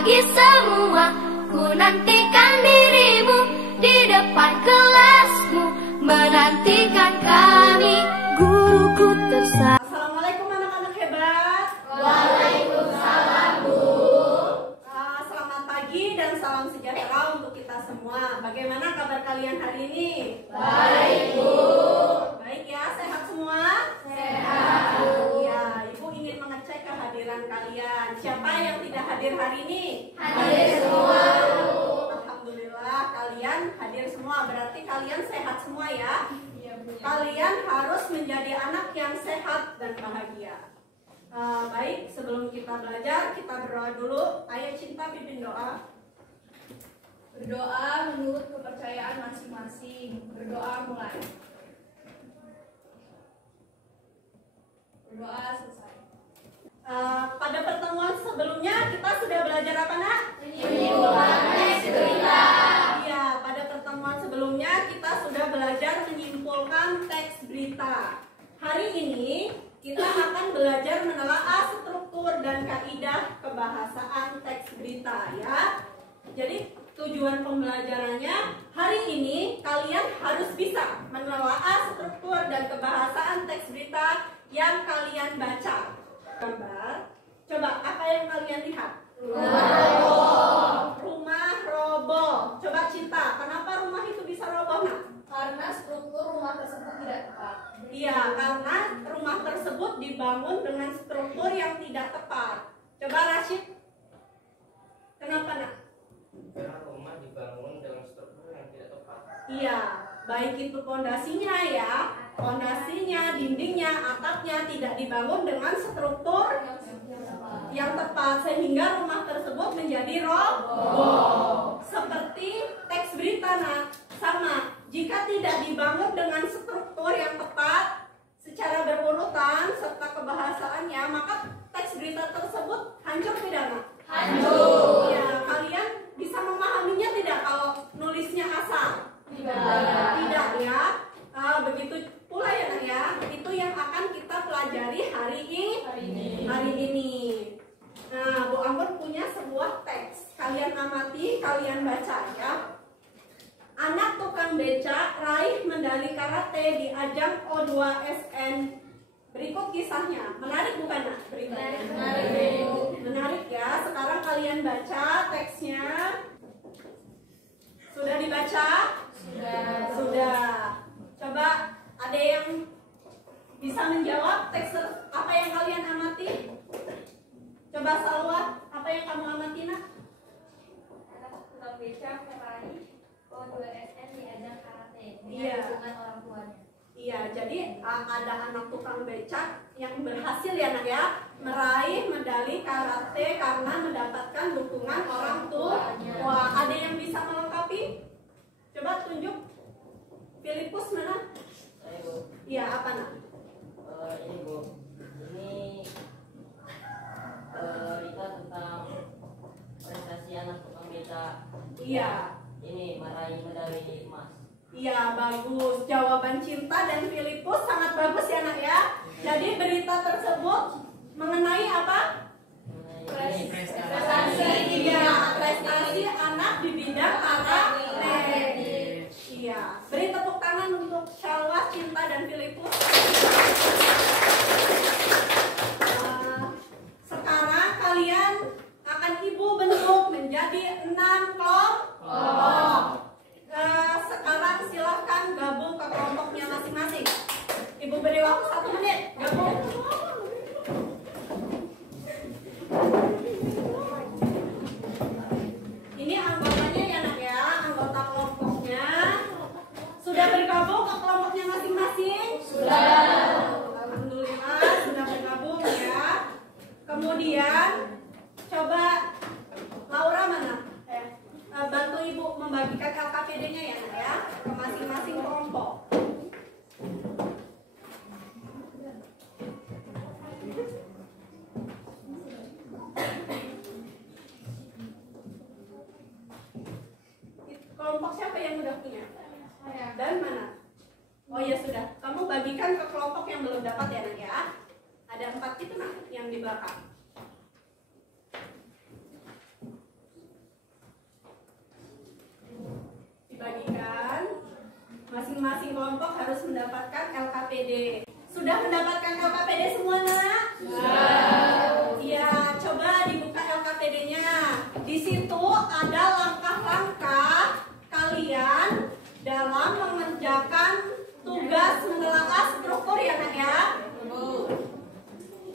pagi semua, ku nantikan dirimu di depan kelasmu, menantikan kami, guruku tersayang. Assalamualaikum anak-anak hebat. Waalaikumsalam, Bu. Selamat pagi dan salam sejahtera untuk kita semua. Bagaimana kabar kalian hari ini? Baik, Bu. Baik ya, sehat semua? Sehat, Bu. Ya, Ibu ingin mengecek kehadiran kalian. Siapa yang tidak hadir hari ini? Hadir semua, Bu. Alhamdulillah, kalian hadir semua. Berarti kalian sehat semua ya? Iya, Bu. Kalian harus menjadi anak yang sehat dan bahagia. Baik, sebelum kita belajar, kita berdoa dulu. Ayo Cinta, pimpin doa. Berdoa menurut kepercayaan masing-masing. Berdoa mulai. Berdoa selesai. Pada pertemuan sebelumnya kita sudah belajar apa, Nak? Menyimpulkan teks berita. Iya, pada pertemuan sebelumnya kita sudah belajar menyimpulkan teks berita. Hari ini kita akan belajar menelaah struktur dan kaidah kebahasaan teks berita ya. Jadi tujuan pembelajarannya hari ini kalian harus bisa menelaah struktur dan kebahasaan teks berita yang kalian baca. Gambar. Coba apa yang kalian lihat? Rumah roboh. Coba Cinta, kenapa rumah itu bisa roboh, Nak? Karena struktur rumah tersebut tidak tepat. Iya, karena rumah tersebut dibangun dengan struktur yang tidak tepat. Coba Rashid, kenapa, Nak? Karena rumah dibangun dengan struktur yang tidak tepat. Iya, baik itu pondasinya ya, pondasinya, dindingnya, atapnya tidak dibangun dengan struktur yang tepat sehingga rumah tersebut menjadi roboh. Seperti teks berita, Nak, sama. Jika tidak dibangun dengan struktur yang tepat secara berurutan serta kebahasaannya, maka teks berita tersebut hancur tidak, Nak? Hancur. Ya, kalian bisa memahaminya tidak kalau nulisnya asal? Tidak ya. Begitu pula ya, Nak ya. Itu yang akan kita pelajari hari ini. Nah, Bu Anggun punya sebuah teks. Kalian amati, kalian baca ya. Anak tukang beca raih medali karate di ajang O2SN. Berikut kisahnya. Menarik bukan, Nak? Menarik ya. Sekarang kalian baca teksnya. Sudah dibaca? Sudah. Coba ada yang bisa menjawab teks apa yang kalian amati? Coba Salwa, apa yang kamu amati, Nak? Anak tukang beca meraih O2SN di ajang karate dengan Iya. dukungan orang tuanya. Iya, jadi ada anak tukang becak yang berhasil ya, Nak ya, meraih medali karate karena mendapatkan dukungan orang tua. Wah, ada yang bisa melengkapi? Coba tunjuk. Filipus mana? Ayo, Iya, apa, Nak? ini Bu, ini berita tentang prestasi anak tukang beca. Iya. Ini meraih medali emas. Iya, bagus. Jawaban Cinta dan Filipus sangat bagus ya, Nak ya. Jadi berita tersebut mengenai apa? Prestasi. Iya, prestasi anak di bidang karate. Iya. Beri tepuk tangan untuk Shalwa, Cinta dan Filipus. Sekarang kalian akan Ibu bentuk menjadi 6 kelompok. Sekarang silahkan gabung ke kelompoknya masing-masing. Ibu beri waktu 1 menit. Gabung. Ini anggotanya ya, Nak ya, anggota kelompoknya. Sudah bergabung ke kelompoknya masing-masing? Sudah. Alhamdulillah sudah bergabung ya. Kemudian coba Laura mana? Bantu Ibu membagikan LKPD-nya ya, Nak ya, ke masing-masing kelompok. Kelompok siapa yang udah punya? Dan mana? Oh ya sudah, kamu bagikan ke kelompok yang belum dapat ya, Nak ya. Ada 4 itu, Nak, yang di belakang. kelompok harus mendapatkan LKPD. Sudah mendapatkan LKPD semua, nak? Iya, coba dibuka LKPD-nya. Di situ ada langkah-langkah kalian dalam mengerjakan tugas menelaah struktur ya, nak ya.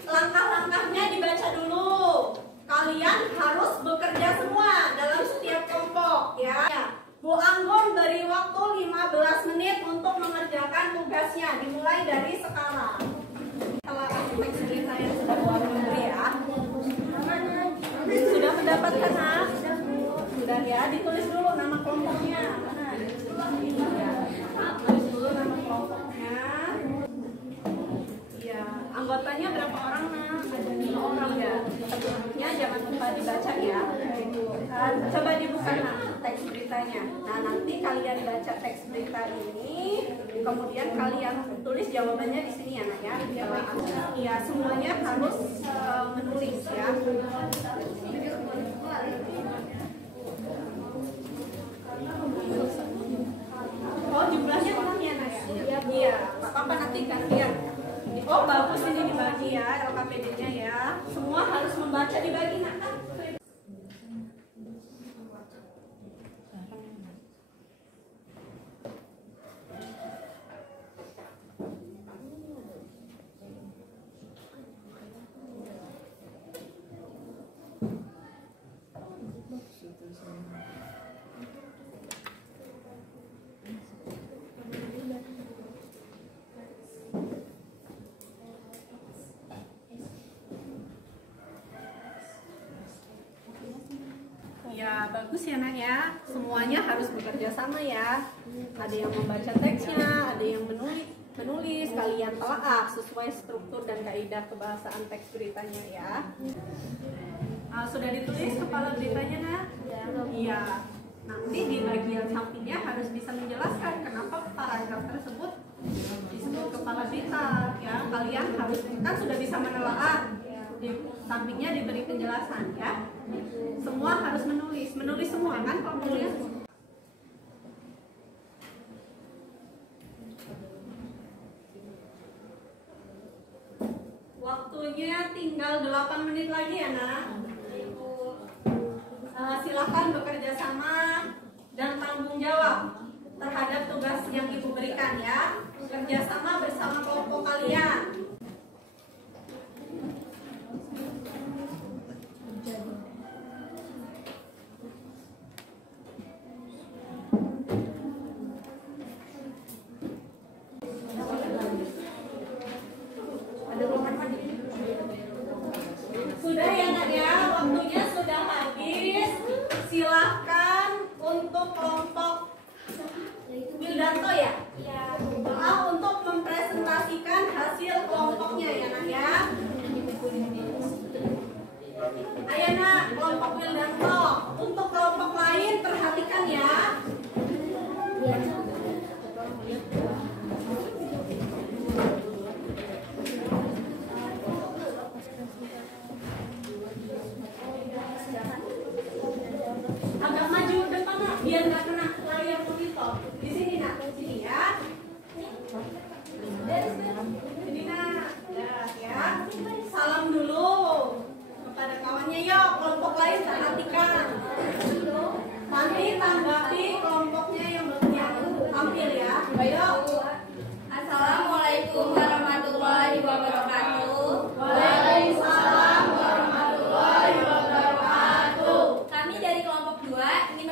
Langkah-langkahnya dibaca dulu. Kalian harus bekerja semua dalam setiap kelompok ya. Bu Anggun beri waktu 15 menit untuk mengerjakan tugasnya, dimulai dari sekarang. Setelah teks cerita yang sudah Bu Anggun beri ya. Sudah mendapatkan, nak? Sudah ya, ditulis dulu nama kelompoknya. Mana? Tulis dulu nama kelompoknya. Iya, anggotanya berapa orang, nak? Ada 5 orang ya. Sebelumnya jangan lupa dibaca ya. Coba dibuka, nak, teks beritanya. Nah, nanti kalian baca teks berita ini, kemudian kalian tulis jawabannya di sini ya, nak ya. Iya, semuanya harus menulis ya. Oh, jumlahnya kurang ya, nak ya? Iya, apa-apa nanti gantian. Oh, bagus ini dibagi ya LKPD-nya ya. Semua harus membaca dibagi, nak. Ya, bagus ya, nak ya. Semuanya harus bekerja sama ya. Ada yang membaca teksnya, ada yang menulis, kalian telaah sesuai struktur dan kaidah kebahasaan teks beritanya ya. Sudah ditulis kepala beritanya, nak? Iya. Nanti di bagian sampingnya harus bisa menjelaskan kenapa paragraf tersebut disebut kepala berita ya. Kalian harus kan sudah bisa menelaah. Di sampingnya diberi penjelasan ya. Semua harus menulis semua kan kalau menulis. Waktunya tinggal 8 menit lagi ya, nak. Silakan bekerja sama dan tanggung jawab terhadap tugas yang ibu berikan ya. Kerjasama bersama kelompok kalian. Sudah ya, nak ya, waktunya sudah habis. Silahkan untuk kelompok Wildanto ya. Untuk mempresentasikan hasil kelompoknya ya, nak ya. Ayo, nak, kelompok Wildanto. Untuk kelompok lain perhatikan ya. Agak maju depan, nak, biar nggak kena layar monitor. Di sini, nak, di sini ya. Sini, nak. Ya. Salam dulu kepada kawannya. Yuk, kelompok lain perhatikan. Nanti tanggapi kelompoknya yang tampil ya. Ayo. Assalamualaikum warahmatullahi wabarakatuh. Waalaikumsalam warahmatullahi wabarakatuh. Kami dari kelompok 2 ingin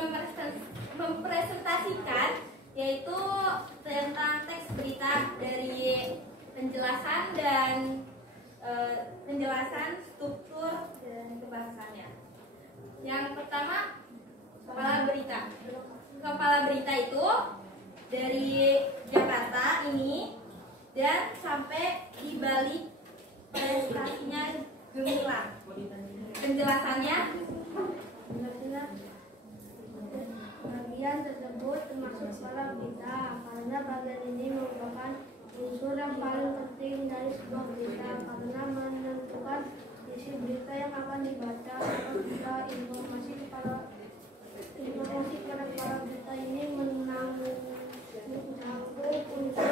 mempresentasikan yaitu tentang teks berita dari penjelasan dan penjelasan struktur dan kebahasannya. Yang pertama, kepala berita. Kepala berita itu dari Jakarta ini dan sampai di balik prestasinya gemilang. Penjelasannya, bagian tersebut termasuk kepala berita karena bagian ini merupakan unsur yang paling penting dari sebuah berita karena menentukan isi berita yang akan dibaca atau juga informasi kepada kepala berita ini menanggung unsur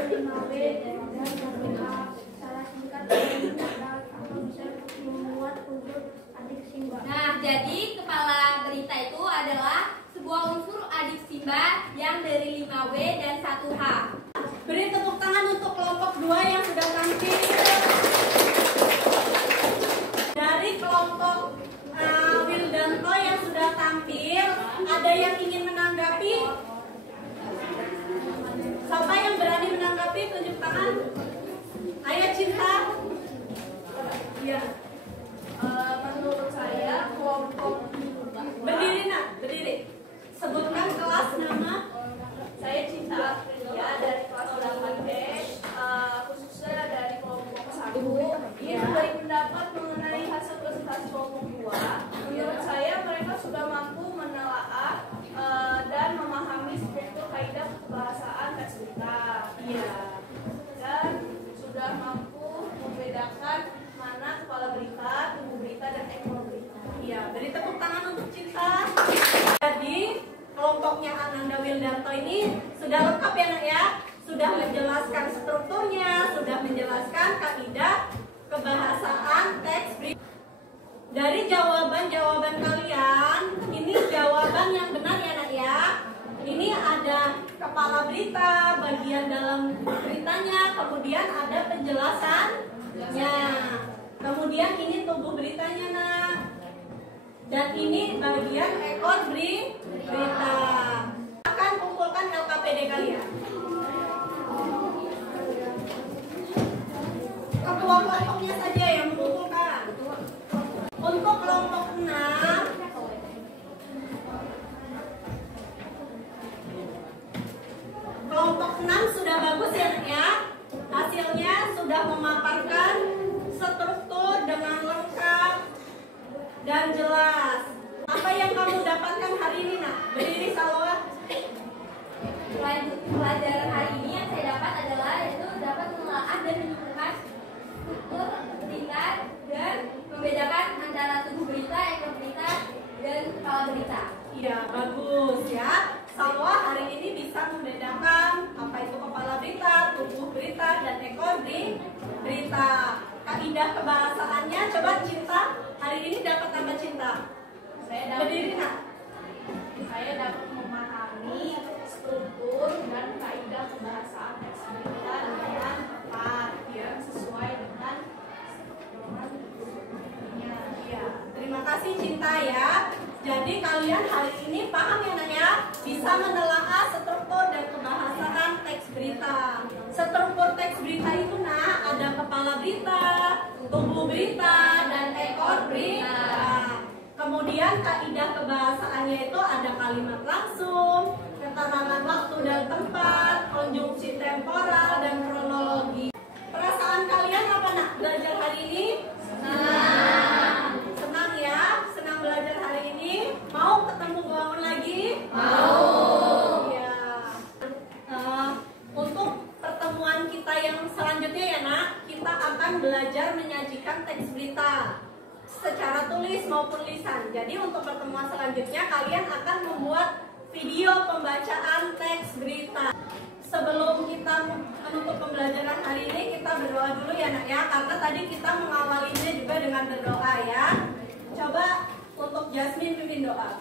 kelompoknya Ananda Wildarto ini sudah lengkap ya nak ya. Sudah menjelaskan strukturnya, sudah menjelaskan kaidah kebahasaan teks berita. Dari jawaban-jawaban kalian, ini jawaban yang benar ya nak ya. Ini ada kepala berita, bagian dalam beritanya, kemudian ada penjelasannya. Kemudian ini tubuh beritanya nak. Dan ini bagian ekor berita. Akan kumpulkan LKPD kalian. Kelompok-kelompoknya saja yang mengumpulkan. Untuk kelompok 6, kelompok 6 sudah bagus ya nak ya. Hasilnya sudah memaparkan struktur dengan lengkap dan jelas. Apa yang kamu dapatkan hari ini nak? Berdiri Salwa. Pelajaran hari ini yang saya dapat adalah yaitu dapat menelaah dan menyimpulkan struktur berita dan membedakan antara tubuh berita, ekor berita, dan kepala berita. Iya, bagus ya. Salwa hari ini bisa membedakan apa itu kepala berita, tubuh berita, dan ekor berita. Kaidah kebahasaannya, coba Cinta hari ini dapat apa Cinta? Saya dapat Berdiri nak. Saya dapat memahami struktur dan kaidah kebahasaan teks berita dengan tepat yang sesuai dengan strukturnya. Iya, terima kasih Cinta ya. Jadi kalian hari ini paham ya nak ya? Bisa menelaah struktur dan kebahasaan teks berita. Struktur teks berita itu nak ada kepala berita, tubuh berita, dan ekor berita. Kemudian kaidah kebahasaannya itu ada kalimat langsung, keterangan waktu dan tempat, konjungsi temporal, dan kronologi. Perasaan kalian apa nak belajar hari ini? Senang. Senang ya? Senang belajar hari ini? Mau ketemu Bangun lagi? Mau. Ya. Untuk pertemuan kita yang selanjutnya ya nak, kita akan belajar menyajikan teks berita secara tulis maupun lisan. Jadi untuk pertemuan selanjutnya kalian akan membuat video pembacaan teks berita. Sebelum kita menutup pembelajaran hari ini, kita berdoa dulu ya nak ya, karena tadi kita mengawalinya juga dengan berdoa ya. Coba untuk Jasmine pimpin doa.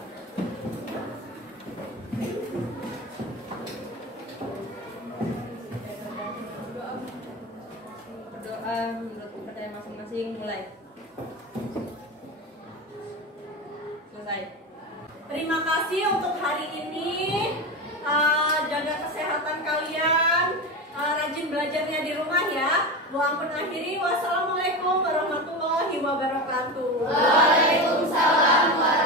Berdoa menurut kepercayaan masing-masing, mulai. Selesai. Terima kasih untuk hari ini. Jaga kesehatan kalian. Rajin belajarnya di rumah ya. Bu Ampun akhiri. Wassalamualaikum warahmatullahi wabarakatuh. Waalaikumsalam warahmatullahi wabarakatuh.